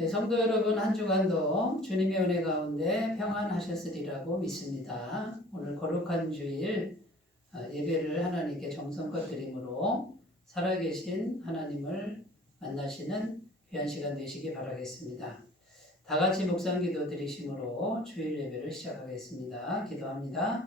네, 성도 여러분, 한 주간도 주님의 은혜 가운데 평안하셨으리라고 믿습니다. 오늘 거룩한 주일 예배를 하나님께 정성껏 드림으로 살아계신 하나님을 만나시는 귀한 시간 되시기 바라겠습니다. 다 같이 묵상 기도 드리심으로 주일 예배를 시작하겠습니다. 기도합니다.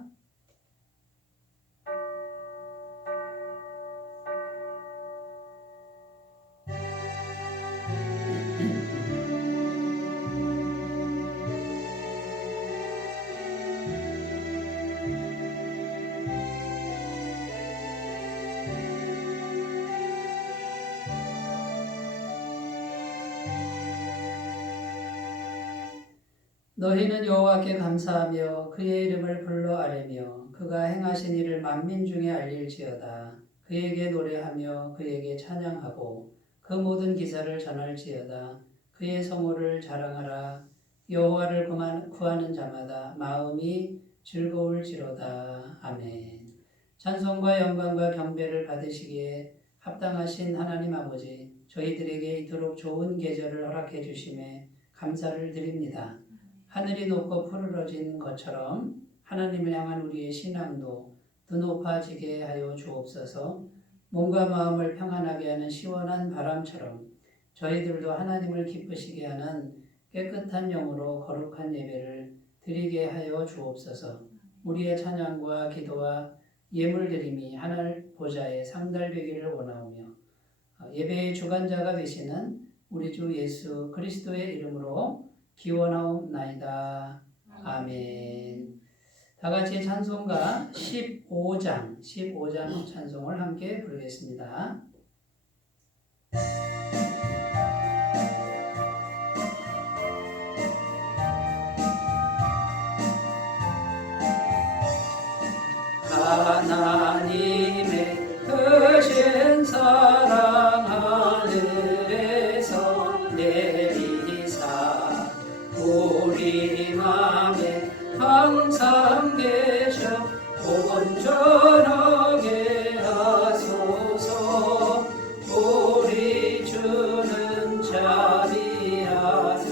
너희는 여호와께 감사하며 그의 이름을 불러 아뢰며 그가 행하신 일을 만민 중에 알릴지어다. 그에게 노래하며 그에게 찬양하고 그 모든 기사를 전할지어다. 그의 성호를 자랑하라. 여호와를 구하는 자마다 마음이 즐거울지로다. 아멘. 찬송과 영광과 경배를 받으시기에 합당하신 하나님 아버지, 저희들에게 이토록 좋은 계절을 허락해 주심에 감사를 드립니다. 하늘이 높고 푸르러진 것처럼 하나님을 향한 우리의 신앙도 더 높아지게 하여 주옵소서. 몸과 마음을 평안하게 하는 시원한 바람처럼 저희들도 하나님을 기쁘시게 하는 깨끗한 영으로 거룩한 예배를 드리게 하여 주옵소서. 우리의 찬양과 기도와 예물드림이 하늘 보좌에 상달되기를 원하오며 예배의 주관자가 되시는 우리 주 예수 그리스도의 이름으로 기원하옵나이다. 아멘. 다 같이 찬송가 15장 찬송을 함께 부르겠습니다. 하나님의 크신 사랑 하늘에서 내리사 우리 맘에 항상 계셔 온전하게 하소서. 우리 주는 자비하사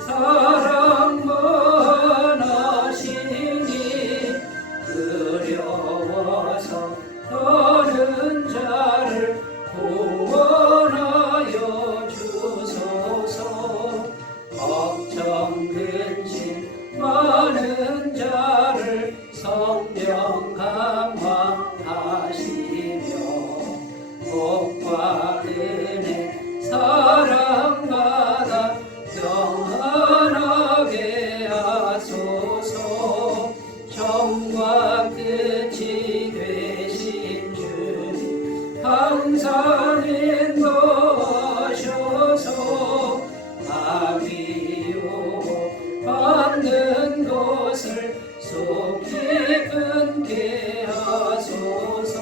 사랑 많으시니 어려워서 떠는 자를 구원하여 주소서. 걱정 근심 많은 자를 성령 강화하시며 복과 은혜 사랑받아 평안하게 하소서. 처음과 끝이 되신 주님 항상 인도하셔서 마귀 유혹 받는 것을 속 깊게 하소서.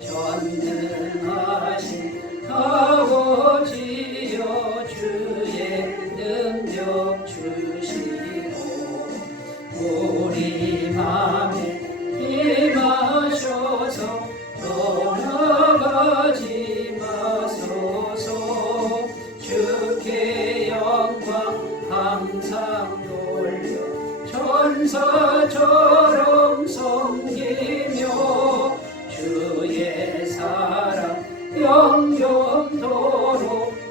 전능하신 아버지여 주의 능력 주시고 우리 맘에 임하셔서 떠나가지 마소서. 주께 영광 항상 돌려 천사처럼 섬기며 주의 사랑 영영토록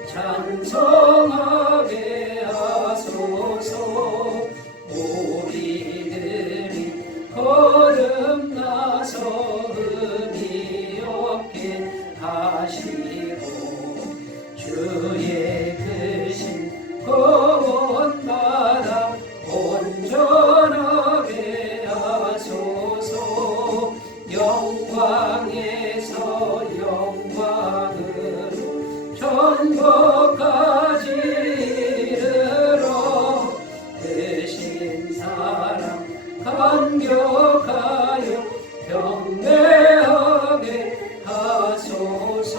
찬송하게 하소서. 우리들이 거듭나서 흠이 없게 하시고 주의 크신 구원받아 온전하게 하소서. 영광에서 영광으로 천국까지 이르러 되신 사랑 감격하여 경배하게 하소서.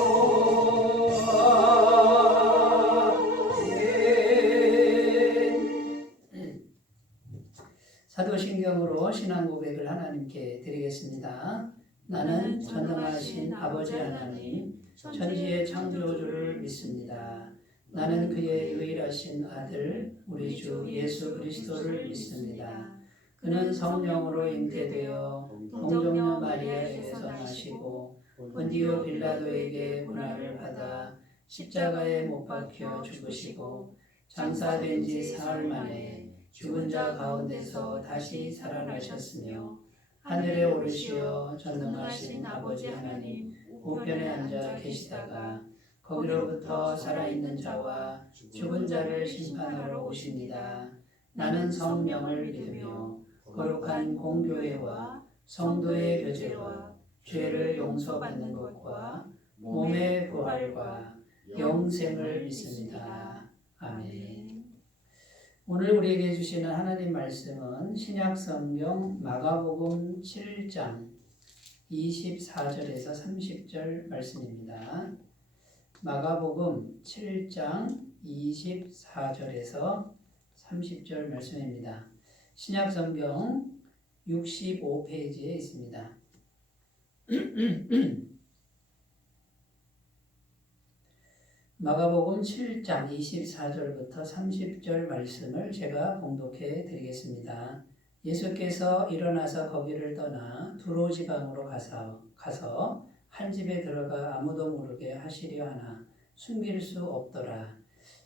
사도신경으로 신앙 고백을 하나님께 드리겠습니다. 나는 전능하신 아버지 하나님 천지의 창조주를 믿습니다. 나는 그의 유일하신 아들 우리 주 예수 그리스도를 믿습니다. 그는 성령으로 잉태되어 동정녀 마리아에게서 나시고 본디오 빌라도에게 고난을 받아 십자가에 못 박혀 죽으시고 장사된 지 사흘 만에 죽은 자 가운데서 다시 살아나셨으며 하늘에 오르시어 전능하신 아버지 하나님 우편에 앉아 계시다가 거기로부터 살아있는 자와 죽은 자를 심판하러 오십니다. 나는 성령을 믿으며 거룩한 공교회와 성도의 교제와 죄를 용서받는 것과 몸의 부활과 영생을 믿습니다. 아멘. 오늘 우리에게 주시는 하나님 말씀은 신약성경 마가복음 7장 24절에서 30절 말씀입니다. 마가복음 7장 24절에서 30절 말씀입니다. 신약성경 65페이지에 있습니다. 마가복음 7장 24절부터 30절 말씀을 제가 봉독해 드리겠습니다. 예수께서 일어나서 거기를 떠나 두로 지방으로 가서 한 집에 들어가 아무도 모르게 하시려 하나 숨길 수 없더라.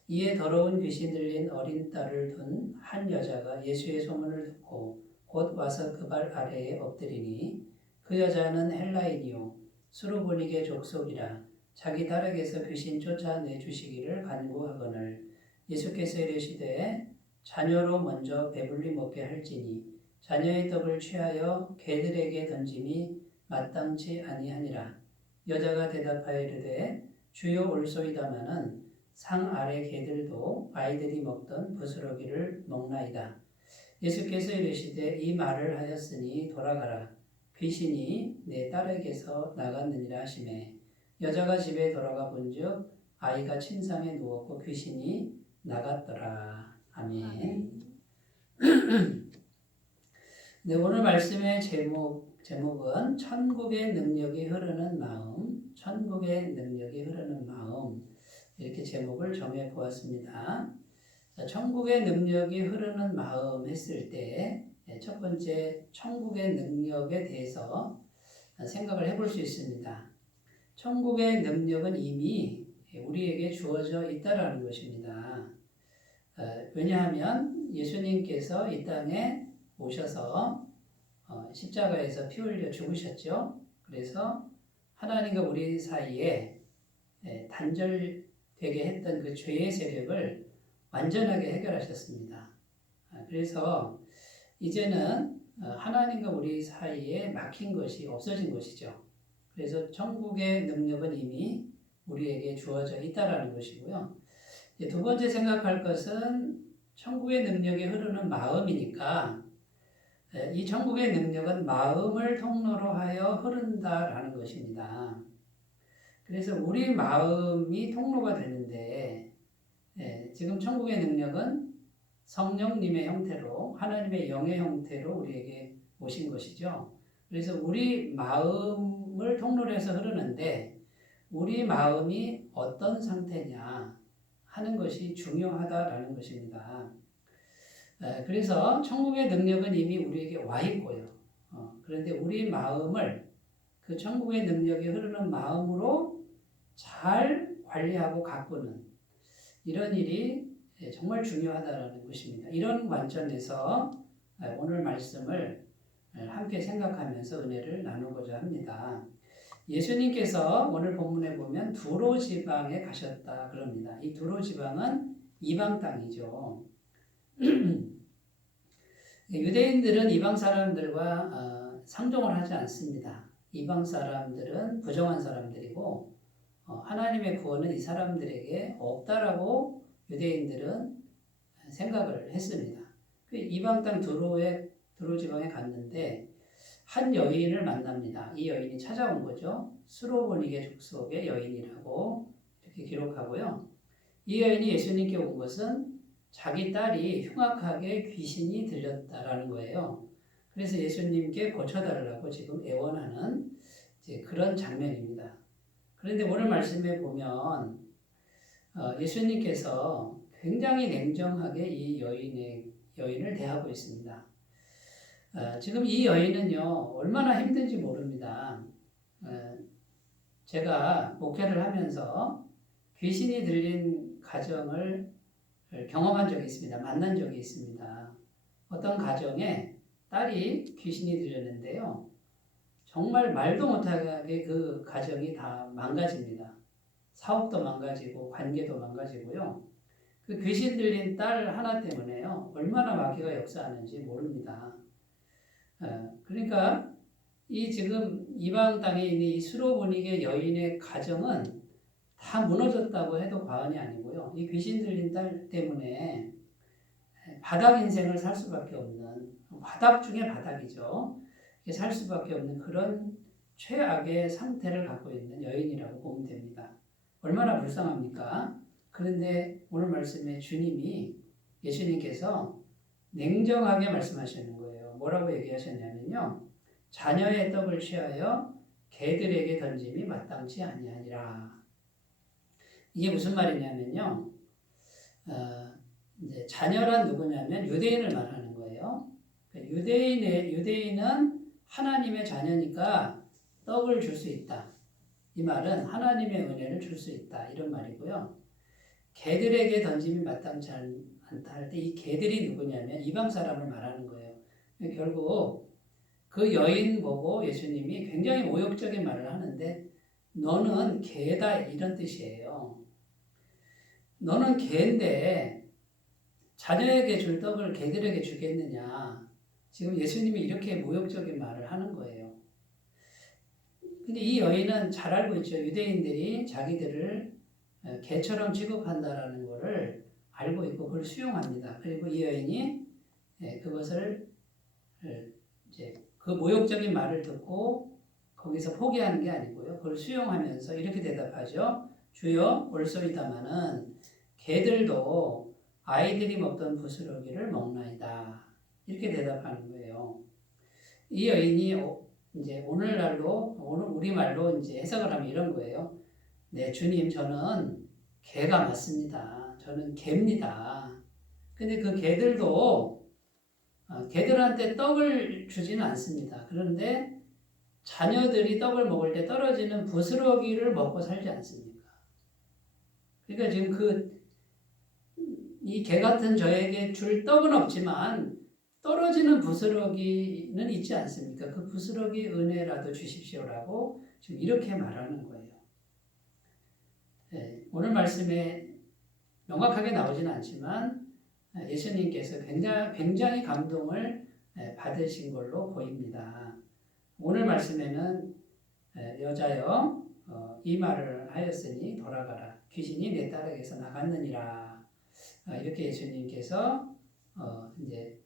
이에 더러운 귀신 들린 어린 딸을 둔 한 여자가 예수의 소문을 듣고 곧 와서 그 발 아래에 엎드리니 그 여자는 헬라인이요 수르보니게 족속이라 자기 딸에게서 귀신 쫓아내 주시기를 간구하거늘 예수께서 이르시되 자녀로 먼저 배불리 먹게 할지니 자녀의 떡을 취하여 개들에게 던짐이 마땅치 아니하니라. 여자가 대답하여 이르되 주여 올소이다마는 상 아래 개들도 아이들이 먹던 부스러기를 먹나이다. 예수께서 이르시되 이 말을 하였으니 돌아가라. 귀신이 내 딸에게서 나갔느니라 하시매 여자가 집에 돌아가 본즉 아이가 침상에 누웠고 귀신이 나갔더라. 아멘. 네, 오늘 말씀의 제목은 천국의 능력이 흐르는 마음, 천국의 능력이 흐르는 마음 이렇게 제목을 정해 보았습니다. 천국의 능력이 흐르는 마음 했을 때 첫 번째 천국의 능력에 대해서 생각을 해볼 수 있습니다. 천국의 능력은 이미 우리에게 주어져 있다라는 것입니다. 왜냐하면 예수님께서 이 땅에 오셔서 십자가에서 피 흘려 죽으셨죠. 그래서 하나님과 우리 사이에 단절되게 했던 그 죄의 세력을 완전하게 해결하셨습니다. 그래서 이제는 하나님과 우리 사이에 막힌 것이 없어진 것이죠. 그래서 천국의 능력은 이미 우리에게 주어져 있다라는 것이고요. 두 번째 생각할 것은 천국의 능력이 흐르는 마음이니까 이 천국의 능력은 마음을 통로로 하여 흐른다라는 것입니다. 그래서 우리 마음이 통로가 되는데 지금 천국의 능력은 성령님의 형태로 하나님의 영의 형태로 우리에게 오신 것이죠. 그래서 우리 마음을 통로로 해서 흐르는데 우리 마음이 어떤 상태냐 하는 것이 중요하다라는 것입니다. 그래서 천국의 능력은 이미 우리에게 와 있고요. 그런데 우리 마음을 그 천국의 능력이 흐르는 마음으로 잘 관리하고 가꾸는 이런 일이 정말 중요하다는 것입니다. 이런 관점에서 오늘 말씀을 함께 생각하면서 은혜를 나누고자 합니다. 예수님께서 오늘 본문에 보면 두로 지방에 가셨다 그럽니다. 이 두로 지방은 이방 땅이죠. 유대인들은 이방 사람들과 상종을 하지 않습니다. 이방 사람들은 부정한 사람들이고 하나님의 구원은 이 사람들에게 없다라고 유대인들은 생각을 했습니다. 이방 땅 두로 지방에 갔는데 한 여인을 만납니다. 이 여인이 찾아온 거죠. 수로보니게 족속의 여인이라고 이렇게 기록하고요. 이 여인이 예수님께 온 것은 자기 딸이 흉악하게 귀신이 들렸다라는 거예요. 그래서 예수님께 고쳐달라고 지금 애원하는 그런 장면입니다. 그런데 오늘 말씀에 보면 예수님께서 굉장히 냉정하게 이 여인을 대하고 있습니다. 지금 이 여인은요, 얼마나 힘든지 모릅니다. 제가 목회를 하면서 귀신이 들린 가정을 경험한 적이 있습니다. 만난 적이 있습니다. 어떤 가정에 딸이 귀신이 들렸는데요. 정말 말도 못하게 그 가정이 다 망가집니다. 사업도 망가지고 관계도 망가지고요. 그 귀신 들린 딸 하나 때문에요. 얼마나 마귀가 역사하는지 모릅니다. 그러니까 이 지금 이방 땅에 있는 이 수로보니게 여인의 가정은 다 무너졌다고 해도 과언이 아니고요. 이 귀신 들린 딸 때문에 바닥 인생을 살 수밖에 없는, 바닥 중에 바닥이죠. 살 수밖에 없는 그런 최악의 상태를 갖고 있는 여인이라고 보면 됩니다. 얼마나 불쌍합니까? 그런데 오늘 말씀에 예수님께서 냉정하게 말씀하시는 거예요. 뭐라고 얘기하셨냐면요. 자녀의 떡을 취하여 개들에게 던짐이 마땅치 아니하니라. 이게 무슨 말이냐면요. 이제 자녀란 누구냐면 유대인을 말하는 거예요. 그러니까 유대인은 하나님의 자녀니까 떡을 줄 수 있다. 이 말은 하나님의 은혜를 줄 수 있다. 이런 말이고요. 개들에게 던짐이 마땅치 않다 할 때 이 개들이 누구냐면 이방 사람을 말하는 거예요. 결국 그 여인 보고 예수님이 굉장히 모욕적인 말을 하는데 너는 개다 이런 뜻이에요. 너는 개인데 자녀에게 줄 떡을 개들에게 주겠느냐. 지금 예수님이 이렇게 모욕적인 말을 하는 거예요. 근데 이 여인은 잘 알고 있죠. 유대인들이 자기들을 개처럼 취급한다라는 것을 알고 있고 그걸 수용합니다. 그리고 이 여인이 그것을 이제 그 모욕적인 말을 듣고 거기서 포기하는 게 아니고요. 그걸 수용하면서 이렇게 대답하죠. 주여 올소이다마는 개들도 아이들이 먹던 부스러기를 먹나이다. 이렇게 대답하는 거예요. 이 여인이 이제 오늘날로 우리말로 이제 해석을 하면 이런 거예요. 네, 주님, 저는 개가 맞습니다. 저는 개입니다. 근데 그 개들한테 떡을 주지는 않습니다. 그런데 자녀들이 떡을 먹을 때 떨어지는 부스러기를 먹고 살지 않습니까? 그러니까 지금 이 개 같은 저에게 줄 떡은 없지만 떨어지는 부스러기는 있지 않습니까? 그 부스러기 은혜라도 주십시오라고 지금 이렇게 말하는 거예요. 네, 오늘 말씀에 명확하게 나오지는 않지만 예수님께서 굉장히 감동을 받으신 걸로 보입니다. 오늘 말씀에는 여자여 이 말을 하였으니 돌아가라. 귀신이 내 딸에게서 나갔느니라. 이렇게 예수님께서 이제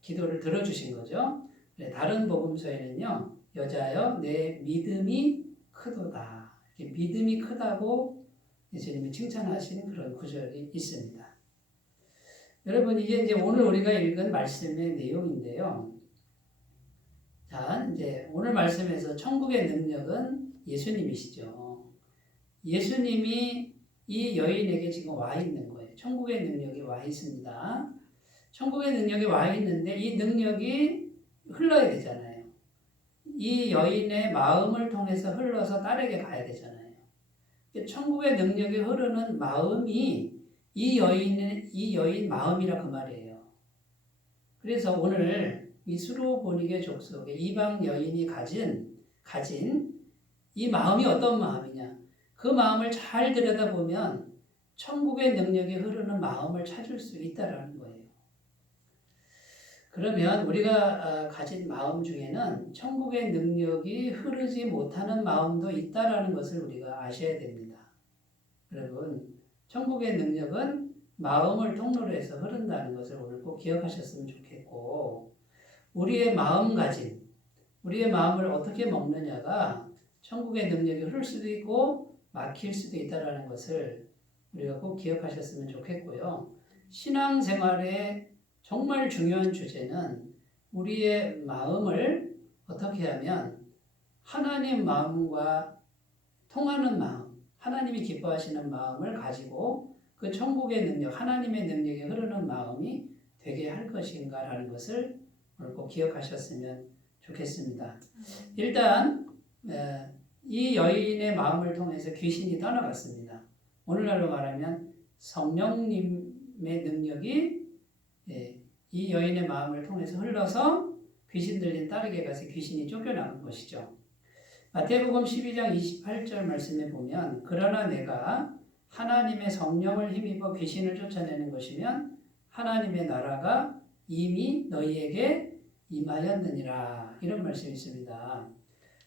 기도를 들어주신 거죠. 다른 복음서에는요. 여자여 내 믿음이 크도다. 이렇게 믿음이 크다고 예수님이 칭찬하신 그런 구절이 있습니다. 여러분 이게 이제 오늘 우리가 읽은 말씀의 내용인데요. 자, 이제 오늘 말씀에서 천국의 능력은 예수님이시죠. 예수님이 이 여인에게 지금 와 있는 거예요. 천국의 능력이 와 있습니다. 천국의 능력이 와 있는데 이 능력이 흘러야 되잖아요. 이 여인의 마음을 통해서 흘러서 딸에게 가야 되잖아요. 천국의 능력이 흐르는 마음이 이 여인 마음이라 그 말이에요. 그래서 오늘 이 수로보니게 족속의 이방 여인이 가진 이 마음이 어떤 마음이냐? 그 마음을 잘 들여다보면 천국의 능력이 흐르는 마음을 찾을 수 있다라는 거예요. 그러면 우리가 가진 마음 중에는 천국의 능력이 흐르지 못하는 마음도 있다라는 것을 우리가 아셔야 됩니다. 여러분, 천국의 능력은 마음을 통로로 해서 흐른다는 것을 오늘 꼭 기억하셨으면 좋겠고, 우리의 마음가짐, 우리의 마음을 어떻게 먹느냐가 천국의 능력이 흐를 수도 있고 막힐 수도 있다는 것을 우리가 꼭 기억하셨으면 좋겠고요. 신앙생활의 정말 중요한 주제는 우리의 마음을 어떻게 하면 하나님 마음과 통하는 마음, 하나님이 기뻐하시는 마음을 가지고 그 천국의 능력, 하나님의 능력이 흐르는 마음이 되게 할 것인가라는 것을 오늘 꼭 기억하셨으면 좋겠습니다. 일단 이 여인의 마음을 통해서 귀신이 떠나갔습니다. 오늘날로 말하면 성령님의 능력이 이 여인의 마음을 통해서 흘러서 귀신 들린 딸에게 가서 귀신이 쫓겨나는 것이죠. 마태복음 12장 28절 말씀에 보면 그러나 내가 하나님의 성령을 힘입어 귀신을 쫓아내는 것이면 하나님의 나라가 이미 너희에게 임하였느니라. 이런 말씀이 있습니다.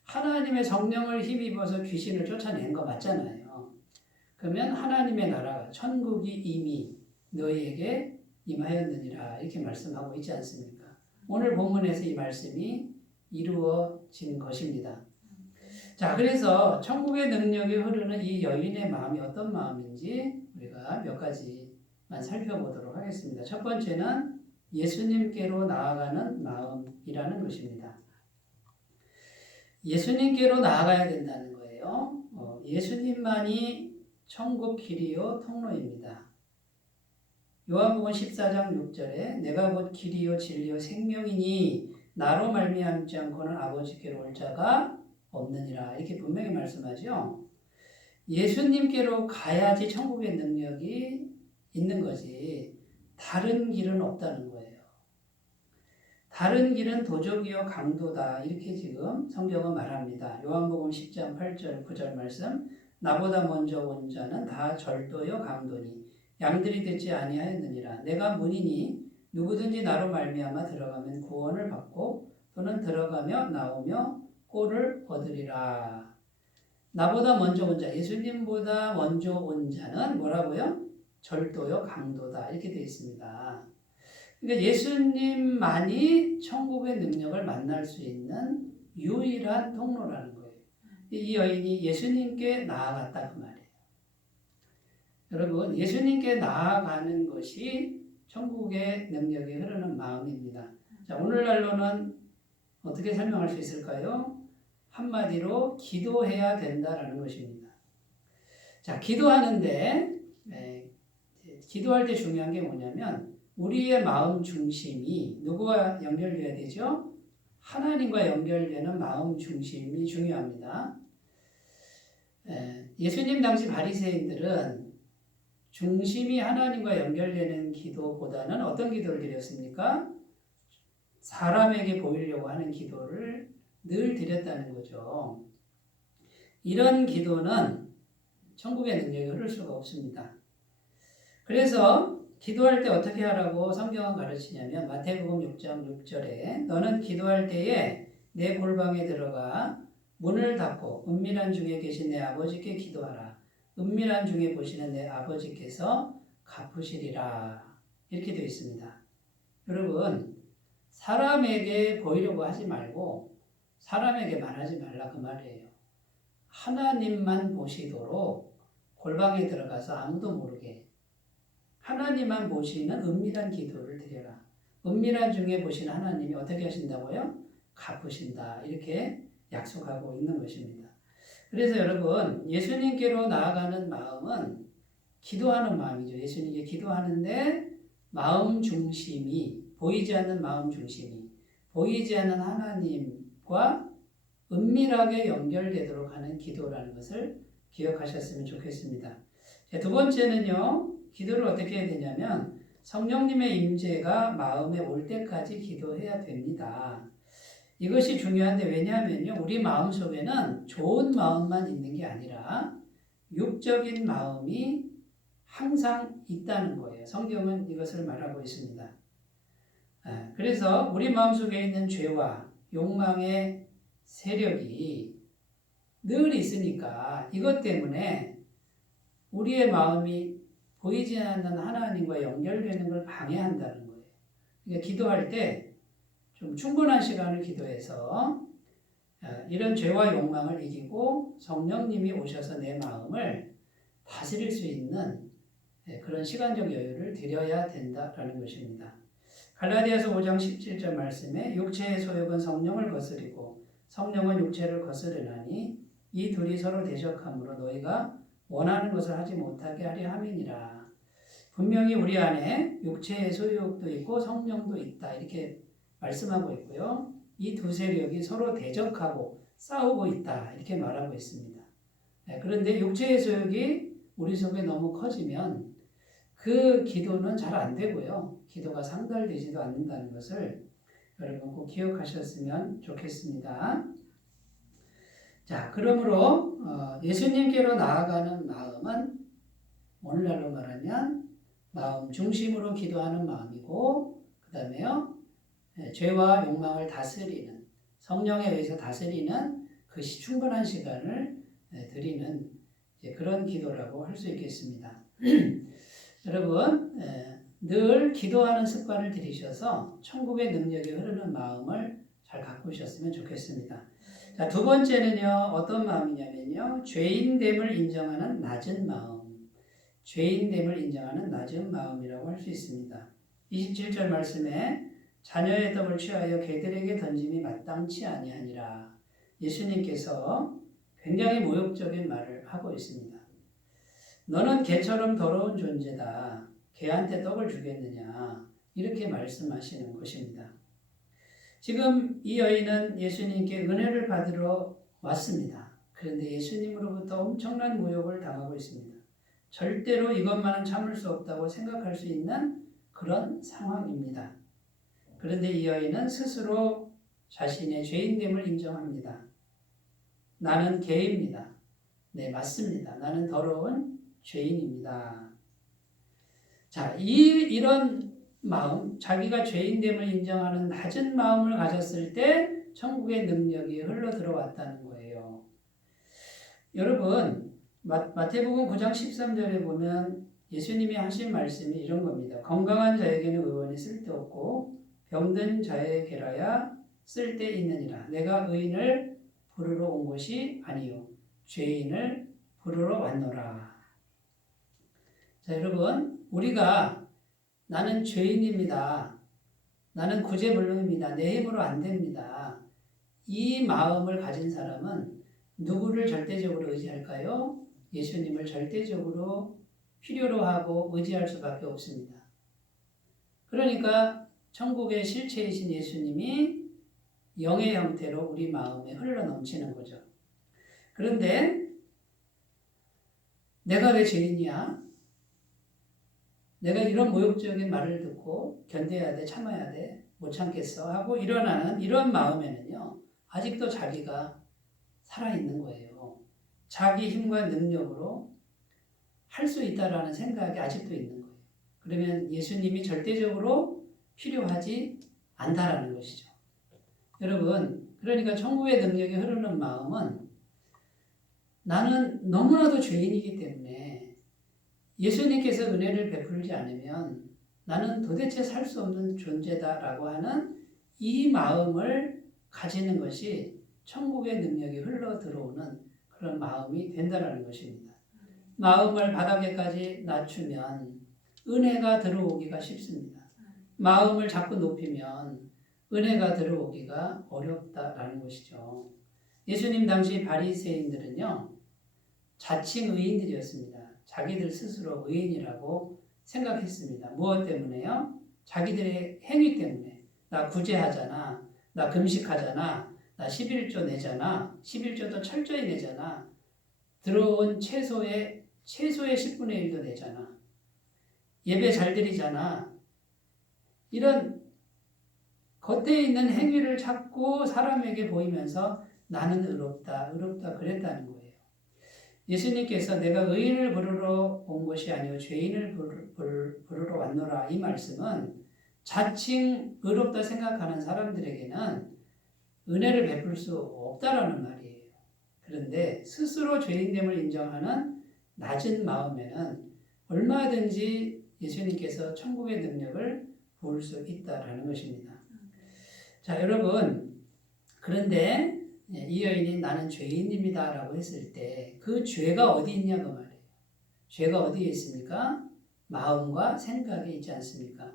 하나님의 성령을 힘입어서 귀신을 쫓아낸 거 맞잖아요. 그러면 하나님의 나라가 천국이 이미 너희에게 임하였느니라 이렇게 말씀하고 있지 않습니까? 오늘 본문에서 이 말씀이 이루어진 것입니다. 자, 그래서 천국의 능력이 흐르는 이 여인의 마음이 어떤 마음인지 우리가 몇 가지만 살펴보도록 하겠습니다. 첫 번째는 예수님께로 나아가는 마음이라는 것입니다. 예수님께로 나아가야 된다는 거예요. 예수님만이 천국 길이요 통로입니다. 요한복음 14장 6절에 내가 곧 길이요 진리요 생명이니 나로 말미암지 않고는 아버지께로 올 자가 없느니라 이렇게 분명히 말씀하죠. 예수님께로 가야지 천국의 능력이 있는 거지 다른 길은 없다는 거예요. 다른 길은 도적이요 강도다 이렇게 지금 성경은 말합니다. 요한복음 10장 8절 9절 말씀 나보다 먼저 온 자는 다 절도요 강도니 양들이 듣지 아니하였느니라. 내가 문이니 누구든지 나로 말미암아 들어가면 구원을 받고 또는 들어가며 나오며 꼴을 얻으리라. 나보다 먼저 온 자, 예수님보다 먼저 온 자는 뭐라고요? 절도요 강도다 이렇게 되어 있습니다. 그러니까 예수님만이 천국의 능력을 만날 수 있는 유일한 통로라는 거예요. 이 여인이 예수님께 나아갔다 그 말이에요. 여러분, 예수님께 나아가는 것이 천국의 능력이 흐르는 마음입니다. 자, 오늘날로는 어떻게 설명할 수 있을까요? 한마디로 기도해야 된다라는 것입니다. 자, 기도하는데 기도할 때 중요한 게 뭐냐면 우리의 마음 중심이 누구와 연결돼야 되죠? 하나님과 연결되는 마음 중심이 중요합니다. 예수님 당시 바리새인들은 중심이 하나님과 연결되는 기도보다는 어떤 기도를 드렸습니까? 사람에게 보이려고 하는 기도를 늘 드렸다는 거죠. 이런 기도는 천국의 능력이 흐를 수가 없습니다. 그래서 기도할 때 어떻게 하라고 성경은 가르치냐면 마태복음 6장 6절에 너는 기도할 때에 내 골방에 들어가 문을 닫고 은밀한 중에 계신 내 아버지께 기도하라. 은밀한 중에 보시는 내 아버지께서 갚으시리라. 이렇게 되어 있습니다. 여러분, 사람에게 보이려고 하지 말고 사람에게 말하지 말라 그 말이에요. 하나님만 보시도록 골방에 들어가서 아무도 모르게 하나님만 보시는 은밀한 기도를 드려라. 은밀한 중에 보시는 하나님이 어떻게 하신다고요? 갚으신다. 이렇게 약속하고 있는 것입니다. 그래서 여러분, 예수님께로 나아가는 마음은 기도하는 마음이죠. 예수님께 기도하는데 마음 중심이, 보이지 않는 마음 중심이, 보이지 않는 하나님과 은밀하게 연결되도록 하는 기도라는 것을 기억하셨으면 좋겠습니다. 두 번째는요, 기도를 어떻게 해야 되냐면 성령님의 임재가 마음에 올 때까지 기도해야 됩니다. 이것이 중요한데 왜냐하면요, 우리 마음 속에는 좋은 마음만 있는 게 아니라 육적인 마음이 항상 있다는 거예요. 성경은 이것을 말하고 있습니다. 그래서 우리 마음속에 있는 죄와 욕망의 세력이 늘 있으니까 이것 때문에 우리의 마음이 보이지 않는 하나님과 연결되는 걸 방해한다는 거예요. 그러니까 기도할 때 좀 충분한 시간을 기도해서 이런 죄와 욕망을 이기고 성령님이 오셔서 내 마음을 다스릴 수 있는 그런 시간적 여유를 드려야 된다라는 것입니다. 갈라디아서 5장 17절 말씀에 육체의 소욕은 성령을 거스리고 성령은 육체를 거스르나니 이 둘이 서로 대적하므로 너희가 원하는 것을 하지 못하게 하려 함이니라. 분명히 우리 안에 육체의 소유욕도 있고 성령도 있다. 이렇게 말씀하고 있고요. 이 두 세력이 서로 대적하고 싸우고 있다. 이렇게 말하고 있습니다. 그런데 육체의 소욕이 우리 속에 너무 커지면 그 기도는 잘 안 되고요. 기도가 상달되지도 않는다는 것을 여러분 꼭 기억하셨으면 좋겠습니다. 자, 그러므로 예수님께로 나아가는 마음은 오늘날로 말하면 마음 중심으로 기도하는 마음이고, 그 다음에요, 죄와 욕망을 다스리는, 성령에 의해서 다스리는 그 충분한 시간을 드리는 그런 기도라고 할 수 있겠습니다. 여러분, 늘 기도하는 습관을 들이셔서 천국의 능력이 흐르는 마음을 잘 가꾸셨으면 좋겠습니다. 자, 두 번째는요, 어떤 마음이냐면요, 죄인됨을 인정하는 낮은 마음. 죄인됨을 인정하는 낮은 마음이라고 할 수 있습니다. 27절 말씀에 자녀의 떡을 취하여 개들에게 던짐이 마땅치 아니하니라. 예수님께서 굉장히 모욕적인 말을 하고 있습니다. 너는 개처럼 더러운 존재다. 개한테 떡을 주겠느냐. 이렇게 말씀하시는 것입니다. 지금 이 여인은 예수님께 은혜를 받으러 왔습니다. 그런데 예수님으로부터 엄청난 모욕을 당하고 있습니다. 절대로 이것만은 참을 수 없다고 생각할 수 있는 그런 상황입니다. 그런데 이 여인은 스스로 자신의 죄인됨을 인정합니다. 나는 개입니다. 네, 맞습니다. 나는 더러운 죄인입니다. 자, 이런 마음, 자기가 죄인됨을 인정하는 낮은 마음을 가졌을 때 천국의 능력이 흘러 들어왔다는 거예요. 여러분, 마태복음 9장 13절에 보면 예수님이 하신 말씀이 이런 겁니다. 건강한 자에게는 의원이 쓸데없고 병든 자에게라야 쓸데있느니라. 내가 의인을 부르러 온 것이 아니요 죄인을 부르러 왔노라. 자, 여러분, 우리가 나는 죄인입니다. 나는 구제불능입니다. 내 힘으로 안 됩니다. 이 마음을 가진 사람은 누구를 절대적으로 의지할까요? 예수님을 절대적으로 필요로 하고 의지할 수밖에 없습니다. 그러니까 천국의 실체이신 예수님이 영의 형태로 우리 마음에 흘러넘치는 거죠. 그런데 내가 왜 죄인이야? 내가 이런 모욕적인 말을 듣고 견뎌야 돼, 참아야 돼, 못 참겠어 하고 일어나는 이런 마음에는요, 아직도 자기가 살아있는 거예요. 자기 힘과 능력으로 할 수 있다라는 생각이 아직도 있는 거예요. 그러면 예수님이 절대적으로 필요하지 않다라는 것이죠. 여러분, 그러니까 천국의 능력이 흐르는 마음은 나는 너무나도 죄인이기 때문에 예수님께서 은혜를 베풀지 않으면 나는 도대체 살 수 없는 존재다라고 하는 이 마음을 가지는 것이 천국의 능력이 흘러 들어오는 그런 마음이 된다는 것입니다. 마음을 바닥에까지 낮추면 은혜가 들어오기가 쉽습니다. 마음을 자꾸 높이면 은혜가 들어오기가 어렵다라는 것이죠. 예수님 당시 바리새인들은요, 자칭 의인들이었습니다. 자기들 스스로 의인이라고 생각했습니다. 무엇 때문에요? 자기들의 행위 때문에. 나 구제하잖아. 나 금식하잖아. 나 11조 내잖아. 11조도 철저히 내잖아. 들어온 채소의 10분의 1도 내잖아. 예배 잘 드리잖아. 이런 겉에 있는 행위를 자꾸 사람에게 보이면서 나는 의롭다 그랬다는 거예요. 예수님께서 내가 의인을 부르러 온 것이 아니요 죄인을 부르러 왔노라 이 말씀은 자칭 의롭다 생각하는 사람들에게는 은혜를 베풀 수 없다라는 말이에요. 그런데 스스로 죄인됨을 인정하는 낮은 마음에는 얼마든지 예수님께서 천국의 능력을 부을 수 있다라는 것입니다. 자, 여러분, 그런데 이 여인이 나는 죄인입니다 라고 했을 때 그 죄가 어디 있냐고 말이에요. 죄가 어디에 있습니까? 마음과 생각에 있지 않습니까?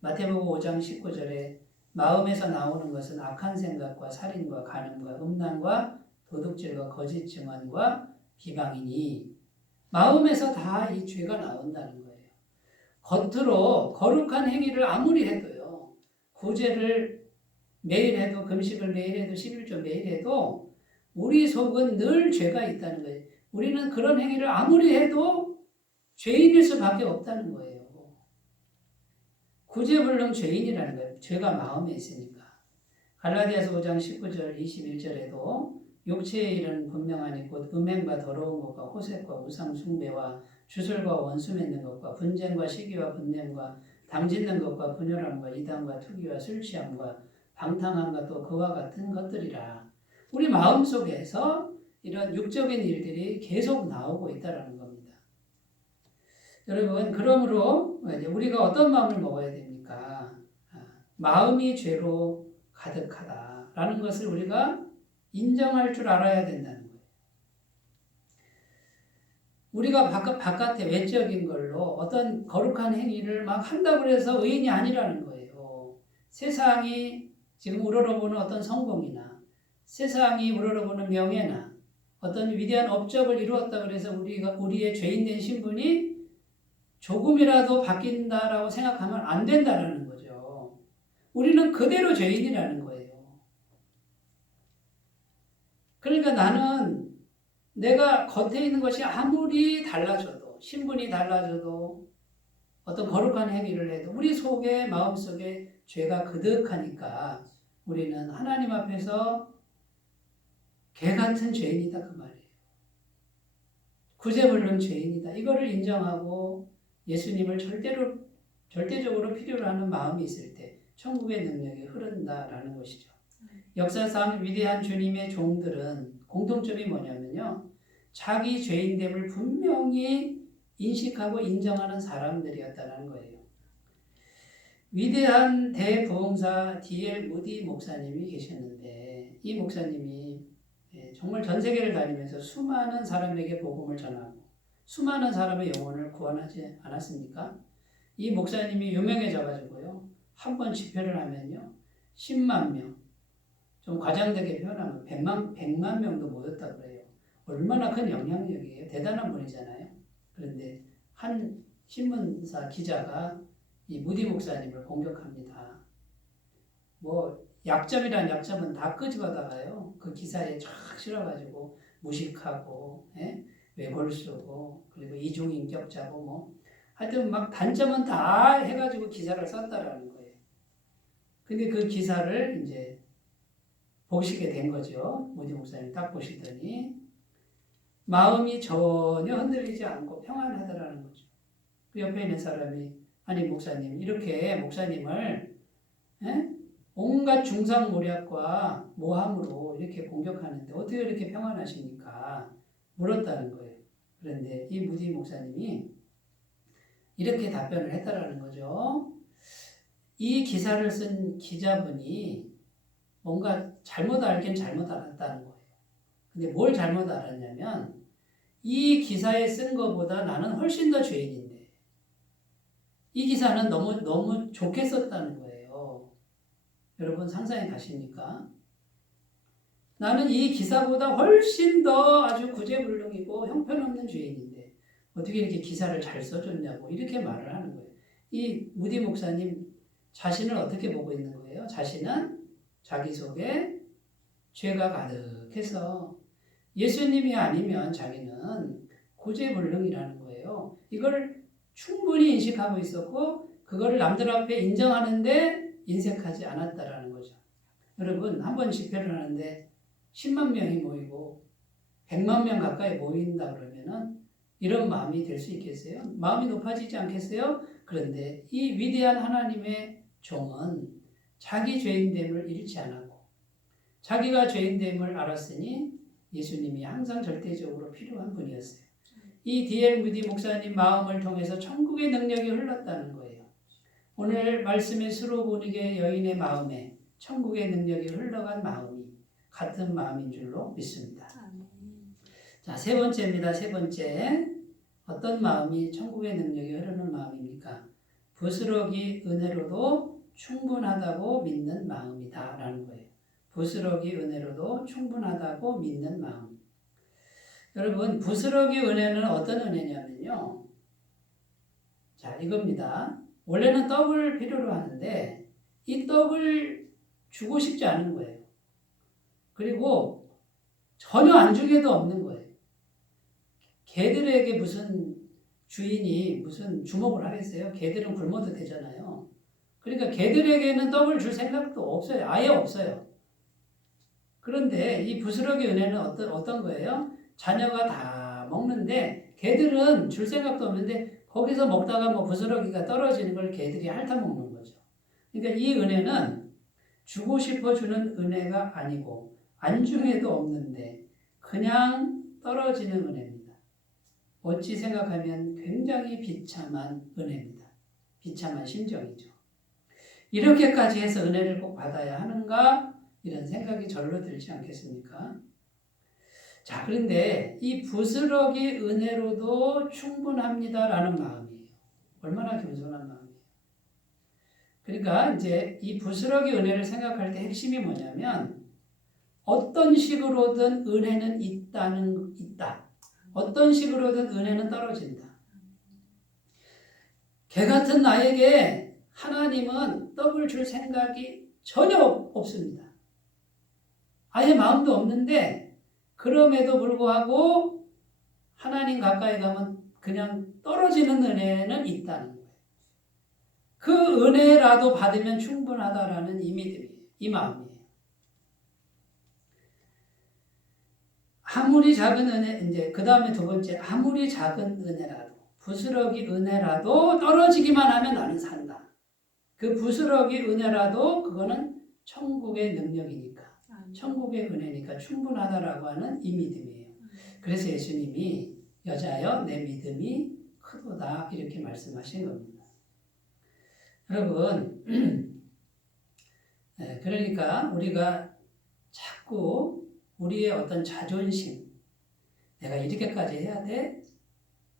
마태복음 5장 19절에 마음에서 나오는 것은 악한 생각과 살인과 간음과 음란과 도둑질과 거짓 증언과 비방이니 마음에서 다 이 죄가 나온다는 거예요. 겉으로 거룩한 행위를 아무리 해도요. 구제를 매일 해도, 금식을 매일 해도, 11조 매일 해도 우리 속은 늘 죄가 있다는 거예요. 우리는 그런 행위를 아무리 해도 죄인일 수밖에 없다는 거예요. 구제불능 죄인이라는 거예요. 죄가 마음에 있으니까. 갈라디아서 5장 19절 21절에도 육체의 일은 분명하니 곧 음행과 더러운 것과 호색과 우상 숭배와 주술과 원수 맺는 것과 분쟁과 시기와 분냄과 당짓는 것과 분열함과 이단과 투기와 술 취함과 방탕함과 또 그와 같은 것들이라. 우리 마음속에서 이런 육적인 일들이 계속 나오고 있다는 겁니다. 여러분, 그러므로 우리가 어떤 마음을 먹어야 됩니까? 마음이 죄로 가득하다라는 것을 우리가 인정할 줄 알아야 된다는 거예요. 우리가 바깥에 외적인 걸로 어떤 거룩한 행위를 막 한다고 해서 의인이 아니라는 거예요. 세상이 지금 우러러보는 어떤 성공이나 세상이 우러러보는 명예나 어떤 위대한 업적을 이루었다고 해서 우리의 죄인된 신분이 조금이라도 바뀐다라고 생각하면 안 된다라는 거죠. 우리는 그대로 죄인이라는 거예요. 그러니까 나는 내가 겉에 있는 것이 아무리 달라져도, 신분이 달라져도, 어떤 거룩한 행위를 해도 우리 속에, 마음속에 죄가 그득하니까 우리는 하나님 앞에서 개 같은 죄인이다 그 말이에요. 구제불능 죄인이다. 이거를 인정하고 예수님을 절대적으로 필요로 하는 마음이 있을 때 천국의 능력이 흐른다라는 것이죠. 역사상 위대한 주님의 종들은 공통점이 뭐냐면요. 자기 죄인됨을 분명히 인식하고 인정하는 사람들이었다는 거예요. 위대한 대부흥사 D.L. 무디 목사님이 계셨는데 이 목사님이 정말 전 세계를 다니면서 수많은 사람에게 복음을 전하고 수많은 사람의 영혼을 구원하지 않았습니까? 이 목사님이 유명해져가지고요. 한 번 집회를 하면요. 10만 명, 좀 과장되게 표현하면 100만 명도 모였다고 그래요. 얼마나 큰 영향력이에요. 대단한 분이잖아요. 그런데 한 신문사 기자가 이 무디 목사님을 공격합니다. 뭐 약점이란 약점은 다 끄집어다가요. 그 기사에 쫙 실어가지고 무식하고 외골수고 그리고 이중인격자고 뭐 하여튼 막 단점은 다 해가지고 기사를 썼다라는 거예요. 근데 그 기사를 이제 보시게 된 거죠. 무디 목사님 딱 보시더니 마음이 전혀 흔들리지 않고 평안하더라는 거죠. 그 옆에 있는 사람이 아니 목사님 이렇게 목사님을 온갖 중상모략과 모함으로 이렇게 공격하는데 어떻게 이렇게 평안하십니까? 물었다는 거예요. 그런데 이 무디 목사님이 이렇게 답변을 했다라는 거죠. 이 기사를 쓴 기자분이 뭔가 잘못 알긴 잘못 알았다는 거예요. 근데 뭘 잘못 알았냐면 이 기사에 쓴 것보다 나는 훨씬 더 죄인인데 이 기사는 너무 좋게 썼다는 거예요. 여러분 상상해 가십니까? 나는 이 기사보다 훨씬 더 아주 구제불능이고 형편없는 죄인인데 어떻게 이렇게 기사를 잘 써줬냐고 이렇게 말을 하는 거예요. 이 무디 목사님 자신을 어떻게 보고 있는 거예요? 자신은 자기 속에 죄가 가득해서 예수님이 아니면 자기는 구제불능이라는 거예요. 이걸 충분히 인식하고 있었고 그거를 남들 앞에 인정하는데 인색하지 않았다라는 거죠. 여러분 한 번 집회를 하는데 10만 명이 모이고 100만 명 가까이 모인다 그러면은 이런 마음이 될 수 있겠어요? 마음이 높아지지 않겠어요? 그런데 이 위대한 하나님의 종은 자기 죄인됨을 잃지 않았고 자기가 죄인됨을 알았으니 예수님이 항상 절대적으로 필요한 분이었어요. 이 D.L. 무디 목사님 마음을 통해서 천국의 능력이 흘렀다는 거예요. 오늘 말씀의 수로보니게 여인의 마음에 천국의 능력이 흘러간 마음이 같은 마음인 줄로 믿습니다. 자, 세 번째입니다. 세 번째. 어떤 마음이 천국의 능력이 흐르는 마음입니까? 부스러기 은혜로도 충분하다고 믿는 마음이다 라는 거예요. 부스러기 은혜로도 충분하다고 믿는 마음. 여러분, 부스러기 은혜는 어떤 은혜냐면요. 자, 이겁니다. 원래는 떡을 필요로 하는데 이 떡을 주고 싶지 않은 거예요. 그리고 전혀 안중에도 없는 거예요. 개들에게 무슨 주인이 무슨 주목을 하겠어요? 개들은 굶어도 되잖아요. 그러니까 개들에게는 떡을 줄 생각도 없어요. 아예 없어요. 그런데 이 부스러기 은혜는 어떤 거예요? 자녀가 다 먹는데 개들은 줄 생각도 없는데 거기서 먹다가 뭐 부스러기가 떨어지는 걸 개들이 핥아먹는 거죠. 그러니까 이 은혜는 주고 싶어 주는 은혜가 아니고 안중에도 없는데 그냥 떨어지는 은혜입니다. 어찌 생각하면 굉장히 비참한 은혜입니다. 비참한 심정이죠. 이렇게까지 해서 은혜를 꼭 받아야 하는가? 이런 생각이 절로 들지 않겠습니까? 자, 그런데 이 부스러기 은혜로도 충분합니다라는 마음이에요. 얼마나 겸손한 마음이에요. 그러니까 이제 이 부스러기 은혜를 생각할 때 핵심이 뭐냐면 어떤 식으로든 은혜는 있다. 어떤 식으로든 은혜는 떨어진다. 개 같은 나에게 하나님은 떡을 줄 생각이 전혀 없습니다. 아예 마음도 없는데 그럼에도 불구하고 하나님 가까이 가면 그냥 떨어지는 은혜는 있다는 거예요. 그 은혜라도 받으면 충분하다라는 이 믿음이에요. 이 마음이에요. 아무리 작은 은혜, 이제 그 다음에 두 번째, 아무리 작은 은혜라도, 부스러기 은혜라도 떨어지기만 하면 나는 산다. 그 부스러기 은혜라도 그거는 천국의 능력이니까, 천국의 은혜니까 충분하다라고 하는 이 믿음이에요. 그래서 예수님이 여자여 내 믿음이 크도다 이렇게 말씀하신 겁니다. 여러분, 그러니까 우리가 자꾸 우리의 어떤 자존심, 내가 이렇게까지 해야 돼?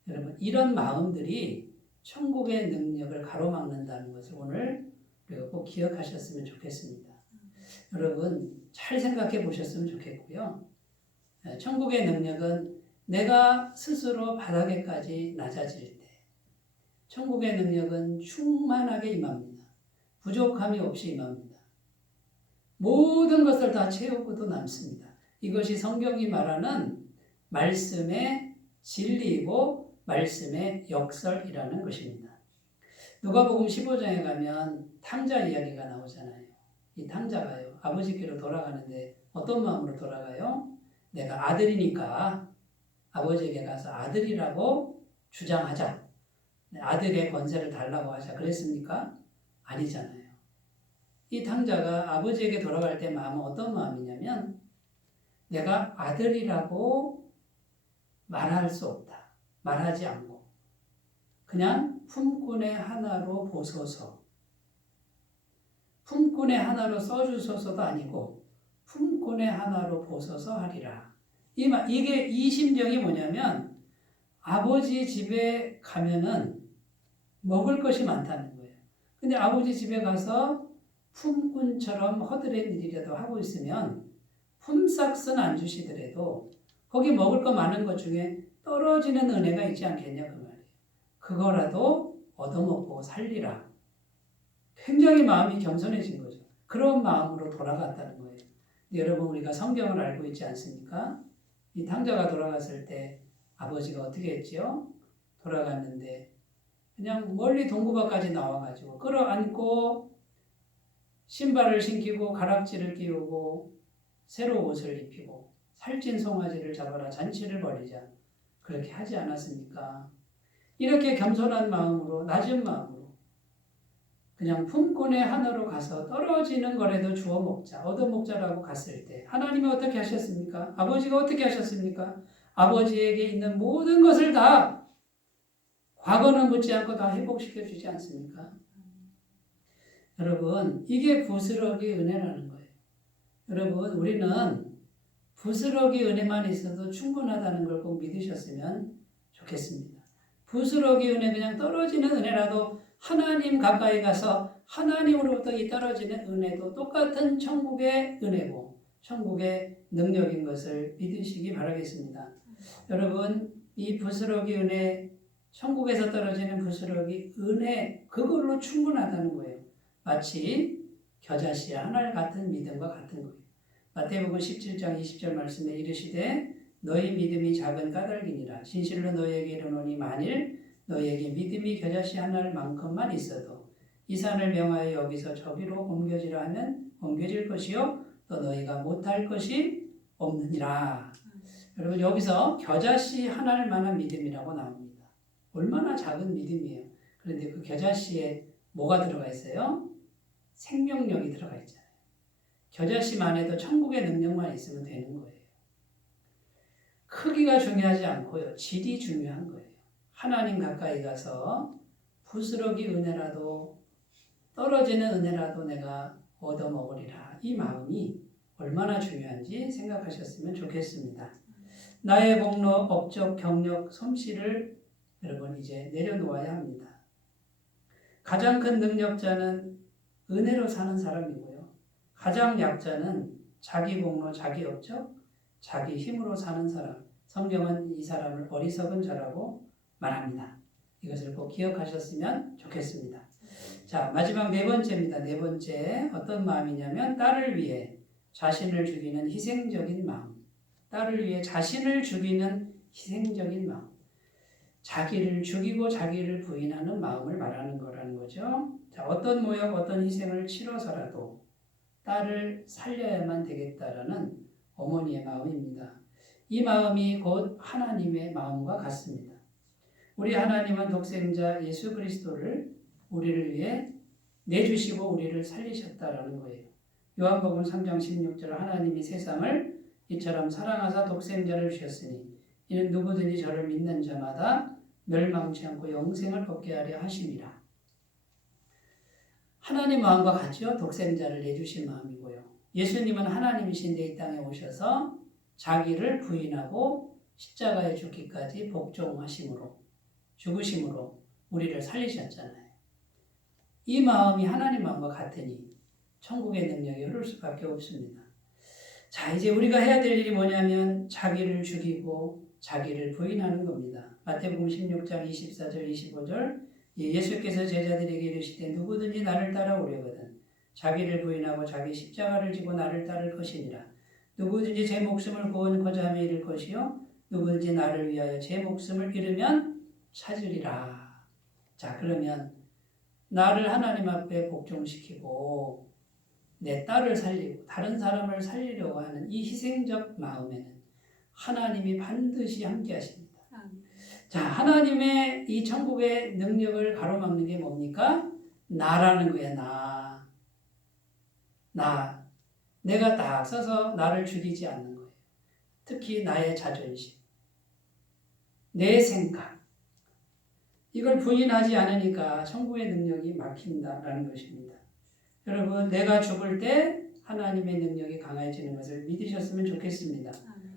여러분, 이런 마음들이 천국의 능력을 가로막는다는 것을 오늘 우리가 꼭 기억하셨으면 좋겠습니다. 여러분, 잘 생각해 보셨으면 좋겠고요. 천국의 능력은 내가 스스로 바닥에까지 낮아질 때, 천국의 능력은 충만하게 임합니다. 부족함이 없이 임합니다. 모든 것을 다 채우고도 남습니다. 이것이 성경이 말하는 말씀의 진리이고 말씀의 역설이라는 것입니다. 누가복음 15장에 가면 탕자 이야기가 나오잖아요. 이 탕자가요, 아버지께로 돌아가는데 어떤 마음으로 돌아가요? 내가 아들이니까 아버지에게 가서 아들이라고 주장하자. 아들의 권세를 달라고 하자. 그랬습니까? 아니잖아요. 이 탕자가 아버지에게 돌아갈 때 마음은 어떤 마음이냐면 내가 아들이라고 말할 수 없다. 말하지 않고 그냥 품꾼의 하나로 보소서. 품꾼의 하나로 써주소서도 아니고 품꾼의 하나로 보소서 하리라. 이게 이 심정이 뭐냐면 아버지 집에 가면은 먹을 것이 많다는 거예요. 근데 아버지 집에 가서 품꾼처럼 허드렛 일이라도 하고 있으면 품삯은 안 주시더라도 거기 먹을 거 많은 것 중에 떨어지는 은혜가 있지 않겠냐 그 말이에요. 그거라도 얻어먹고 살리라. 굉장히 마음이 겸손해진 거죠. 그런 마음으로 돌아갔다는 거예요. 여러분 우리가 성경을 알고 있지 않습니까? 이 탕자가 돌아갔을 때 아버지가 어떻게 했지요? 돌아갔는데 그냥 멀리 동구바까지 나와가지고 끌어안고 신발을 신기고 가락지를 끼우고 새로 옷을 입히고 살찐 송아지를 잡아라 잔치를 벌이자 그렇게 하지 않았습니까? 이렇게 겸손한 마음으로 낮은 마음으로 그냥 품꾼의 하나로 가서 떨어지는 거라도 주워 먹자 얻어 먹자라고 갔을 때 하나님이 어떻게 하셨습니까? 아버지가 어떻게 하셨습니까? 아버지에게 있는 모든 것을 다 과거는 묻지 않고 다 회복시켜 주지 않습니까? 여러분 이게 부스러기 은혜라는 거예요. 여러분 우리는 부스러기 은혜만 있어도 충분하다는 걸 꼭 믿으셨으면 좋겠습니다. 부스러기 은혜 그냥 떨어지는 은혜라도 하나님 가까이 가서 하나님으로부터 이 떨어지는 은혜도 똑같은 천국의 은혜고 천국의 능력인 것을 믿으시기 바라겠습니다. 여러분, 이 부스러기 은혜, 천국에서 떨어지는 부스러기 은혜, 그걸로 충분하다는 거예요. 마치 겨자씨 하늘 같은 믿음과 같은 거예요. 마태복음 17장 20절 말씀에 이르시되 너희 믿음이 작은 까닭이니라. 진실로 너희에게 이르노니 만일 너희에게 믿음이 겨자씨 하늘만큼만 있어도 이 산을 명하여 여기서 저기로 옮겨지라 하면 옮겨질 것이요 또 너희가 못할 것이 없느니라. 여러분, 여기서 겨자씨 하나만한 믿음이라고 나옵니다. 얼마나 작은 믿음이에요. 그런데 그 겨자씨에 뭐가 들어가 있어요? 생명력이 들어가 있잖아요. 겨자씨만 해도 천국의 능력만 있으면 되는 거예요. 크기가 중요하지 않고요. 질이 중요한 거예요. 하나님 가까이 가서 부스러기 은혜라도 떨어지는 은혜라도 내가 얻어먹으리라. 이 마음이 얼마나 중요한지 생각하셨으면 좋겠습니다. 나의 공로, 업적, 경력, 솜씨를 여러분 이제 내려놓아야 합니다. 가장 큰 능력자는 은혜로 사는 사람이고요. 가장 약자는 자기 공로, 자기 업적, 자기 힘으로 사는 사람. 성경은 이 사람을 어리석은 자라고 말합니다. 이것을 꼭 기억하셨으면 좋겠습니다. 자, 마지막 네 번째입니다. 네 번째 어떤 마음이냐면 딸을 위해 자신을 죽이는 희생적인 마음. 딸을 위해 자신을 죽이는 희생적인 마음. 자기를 죽이고 자기를 부인하는 마음을 말하는 거라는 거죠. 자, 어떤 모욕, 어떤 희생을 치러서라도 딸을 살려야만 되겠다라는 어머니의 마음입니다. 이 마음이 곧 하나님의 마음과 같습니다. 우리 하나님은 독생자 예수 그리스도를 우리를 위해 내주시고 우리를 살리셨다라는 거예요. 요한복음 3장 16절 하나님이 세상을 이처럼 사랑하사 독생자를 주셨으니 이는 누구든지 저를 믿는 자마다 멸망치 않고 영생을 얻게 하려 하심이라. 하나님 마음과 같죠. 독생자를 내주신 마음이고요. 예수님은 하나님이신데 이 땅에 오셔서 자기를 부인하고 십자가에 죽기까지 복종하심으로 죽으심으로 우리를 살리셨잖아요. 이 마음이 하나님 마음과 같으니 천국의 능력이 흐를 수밖에 없습니다. 자, 이제 우리가 해야 될 일이 뭐냐면 자기를 죽이고 자기를 부인하는 겁니다. 마태복음 16장 24절 25절 예수께서 제자들에게 이르시되 누구든지 나를 따라오려거든 자기를 부인하고 자기 십자가를 지고 나를 따를 것이니라. 누구든지 제 목숨을 구원코자 하며 잃을 것이요 누구든지 나를 위하여 제 목숨을 잃으면 찾으리라. 자, 그러면 나를 하나님 앞에 복종시키고 내 딸을 살리고 다른 사람을 살리려고 하는 이 희생적 마음에는 하나님이 반드시 함께 하십니다. 자, 하나님의 이 천국의 능력을 가로막는 게 뭡니까? 나라는 거야, 나. 내가 딱 서서 나를 죽이지 않는 거예요. 특히 나의 자존심, 내 생각. 이걸 부인하지 않으니까 천국의 능력이 막힌다라는 것입니다. 여러분, 내가 죽을 때 하나님의 능력이 강해지는 것을 믿으셨으면 좋겠습니다.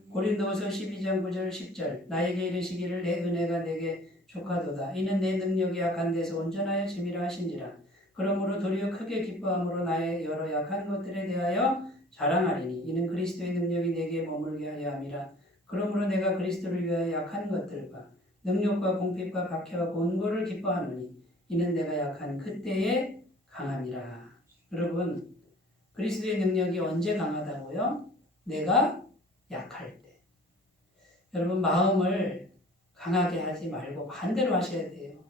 고린도후서 12장 9절 10절 나에게 이르시기를 내 은혜가 내게 족하도다. 이는 내 능력이 약한 데서 온전하여 짐이라 하신지라. 그러므로 도리어 크게 기뻐함으로 나의 여러 약한 것들에 대하여 자랑하리니 이는 그리스도의 능력이 내게 머물게 하려 함이라. 그러므로 내가 그리스도를 위하여 약한 것들과 능력과 공핍과 박해와 곤고를 기뻐하노니 이는 내가 약한 그때에 강함이라. 여러분, 그리스도의 능력이 언제 강하다고요? 내가 약할 때. 여러분, 마음을 강하게 하지 말고 반대로 하셔야 돼요.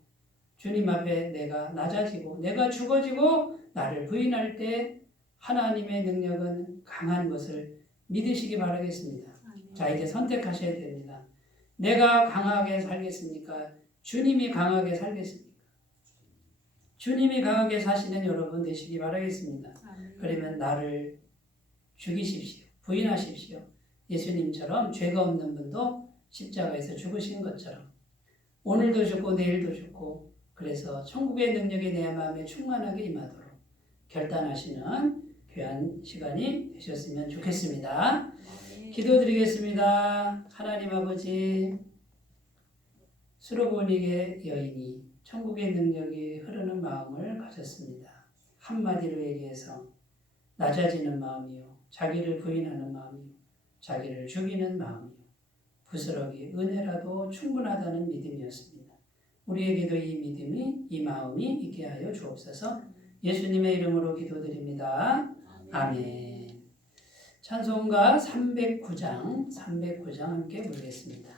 주님 앞에 내가 낮아지고 내가 죽어지고 나를 부인할 때 하나님의 능력은 강한 것을 믿으시기 바라겠습니다. 자, 이제 선택하셔야 됩니다. 내가 강하게 살겠습니까? 주님이 강하게 살겠습니까? 주님이 강하게 사시는 여러분 되시기 바라겠습니다. 그러면 나를 죽이십시오. 부인하십시오. 예수님처럼 죄가 없는 분도 십자가에서 죽으신 것처럼 오늘도 죽고 내일도 죽고 그래서 천국의 능력이 내 마음에 충만하게 임하도록 결단하시는 귀한 시간이 되셨으면 좋겠습니다. 기도드리겠습니다. 하나님 아버지, 수로보닉의 여인이 천국의 능력이 흐르는 마음을 가졌습니다. 한마디로 얘기해서 낮아지는 마음이요, 자기를 부인하는 마음이요, 자기를 죽이는 마음이요, 부스러기, 은혜라도 충분하다는 믿음이었습니다. 우리에게도 이 믿음이, 이 마음이 있게 하여 주옵소서. 예수님의 이름으로 기도드립니다. 아멘. 찬송가 309장 함께 부르겠습니다.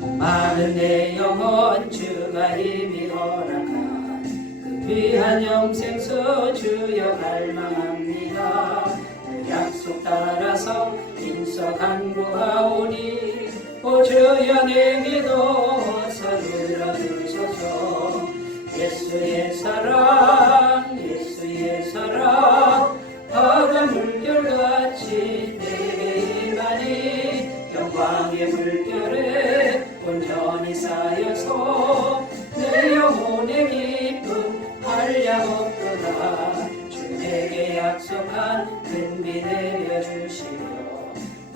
목마른 내 영혼 주가 이미 허락한 그 귀한 영생수 주여 갈망합니다. 그 약속 따라서 인서 간구하오니 오 주여 내게도 어서 들어주소서. 예수의 사랑 예수의 사랑 바다 물결같이 내게 임하니 영광의 물결에 온전히 쌓여서 내 영혼의 기쁨 한량없도다. 주 내게 약속한 큰 비 내려주시며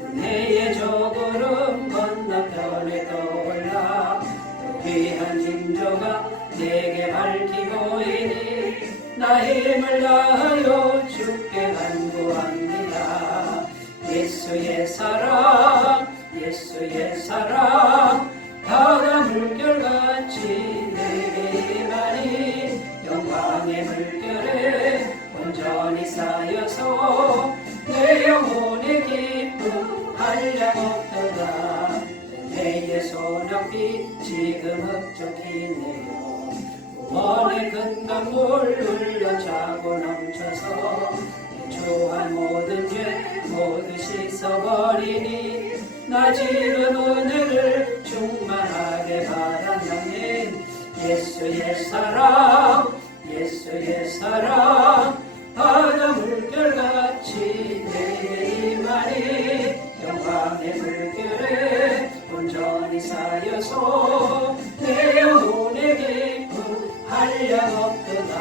은혜의 저구름 건너편에 떠올라 또 귀한 징조가 내게 밝히고 이니 나 힘을 다하여 주께 간구합니다. 예수의 사랑 예수의 사랑 바다 물결같이 내게 임하니 영광의 물결에 온전히 쌓여서 내 영혼의 기쁨 한량없도다. 은혜의 소낙비 지금 흡족히 내려 구원의 큰 강물 흘러차고 넘쳐서 내 주한 모든 죄 모두 씻어버리니 나 지은 은혜를 충만하게 바라나니 예수의 사랑 예수의 사랑 바다 물결같이 내게 임하니 영광의 물결에 온전히 쌓여서 내 영혼의 기쁨 한량없도다.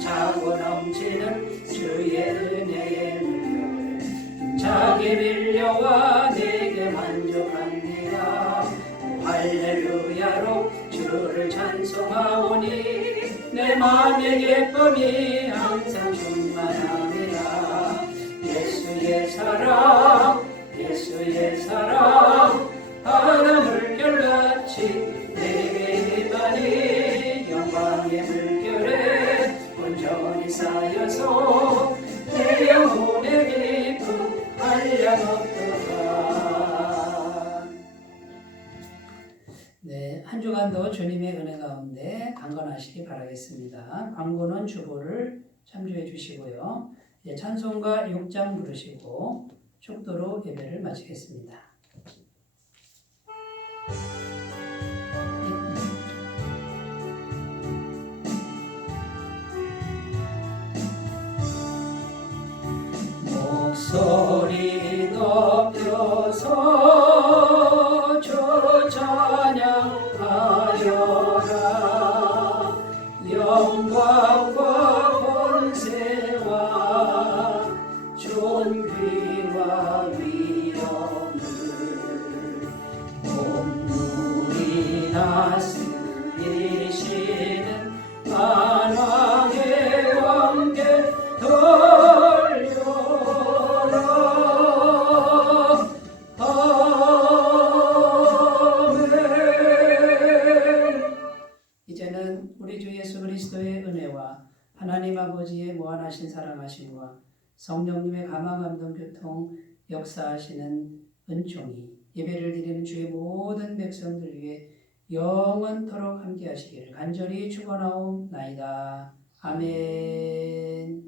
차고 넘치는 주의 은혜의 물결 힘차게 밀려와 내게 만족합니다. 할렐루야로 주를 찬송하오니 내 맘의 기쁨이 항상 충만합니다. 예수의 사랑 예수의 사랑 바다 물결같이 내게 임하니 영광의 물결에 온전히 쌓여서 내 영혼의 기쁨 한량없도다. 네, 한 주간도 주님의 은혜 가운데 강건하시기 바라겠습니다. 광고는 주보를 참조해 주시고요. 찬송가 6장 부르시고 축도로 예배를 마치겠습니다. 목소리 높여서 주 찬양하여라. 영광과 권세와 존귀와 위엄을 온누리 다스리시는 만왕의 왕께 이제는 우리 주 예수 그리스도의 은혜와 하나님 아버지의 무한하신 사랑하심과 성령님의 감화 감동 교통 역사하시는 은총이 예배를 드리는 주의 모든 백성들 위해 영원토록 함께 하시기를 간절히 축원하옵나이다. 아멘.